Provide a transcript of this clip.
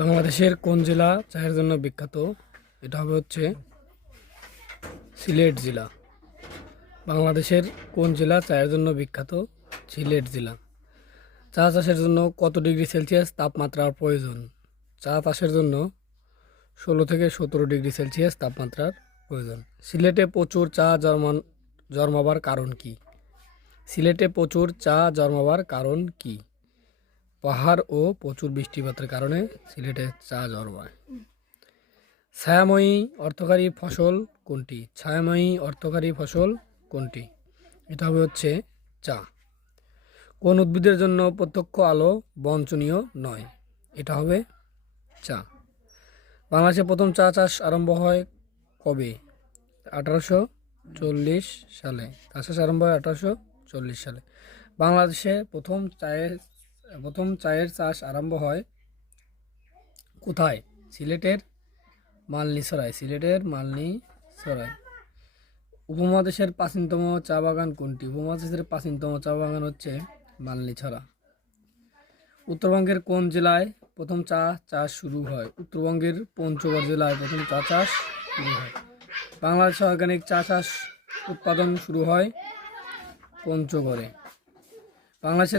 বাংলাদেশের কোন জেলা চায়ের জন্য বিখ্যাত? এটা হবে হচ্ছে সিলেট জেলা। বাংলাদেশের কোন জেলা চায়ের জন্য বিখ্যাত? সিলেট জেলা। চা চাষের জন্য কত ডিগ্রি সেলসিয়াস তাপমাত্রার প্রয়োজন? চা চাষের জন্য 16 থেকে 17 ডিগ্রি সেলসিয়াস তাপমাত্রার প্রয়োজন। সিলেটে প্রচুর চা জন্মাবার কারণ কি? সিলেটে প্রচুর চা জন্মাবার কারণ কি? পাহাড় ও প্রচুর বৃষ্টিপাতের কারণে সিলেটে চা জন্মায়। ছায়াময়ী অর্থকারী ফসল কোনটি? ছায়াময়ী অর্থকারী ফসল কোনটি? এটা হবে হচ্ছে চা। কোন উদ্ভিদের জন্য প্রত্যক্ষ আলো বাঞ্ছনীয় নয়? এটা হবে চা। বাংলাদেশে প্রথম চা চাষ আরম্ভ হয় কবে? 1840 সালে। চা চাষ আরম্ভ হয় 1840 সালে। বাংলাদেশে প্রথম চায়ের চাষ আরম্ভ হয় কোথায়? সিলেটের মালনীছড়ায়। উপমহাদেশের প্রাচীনতম চা বাগান কোনটি? উপমহাদেশের প্রাচীনতম চা বাগান হচ্ছে মালনীছড়া। উত্তরবঙ্গের কোন জেলায় প্রথম চা চাষ শুরু হয়? উত্তরবঙ্গের পঞ্চগড় জেলায় প্রথম চা চাষ শুরু হয়। বাংলাদেশে অর্গানিক চা চাষ উৎপাদন শুরু হয় পঞ্চগড়ে। বাংলাদেশের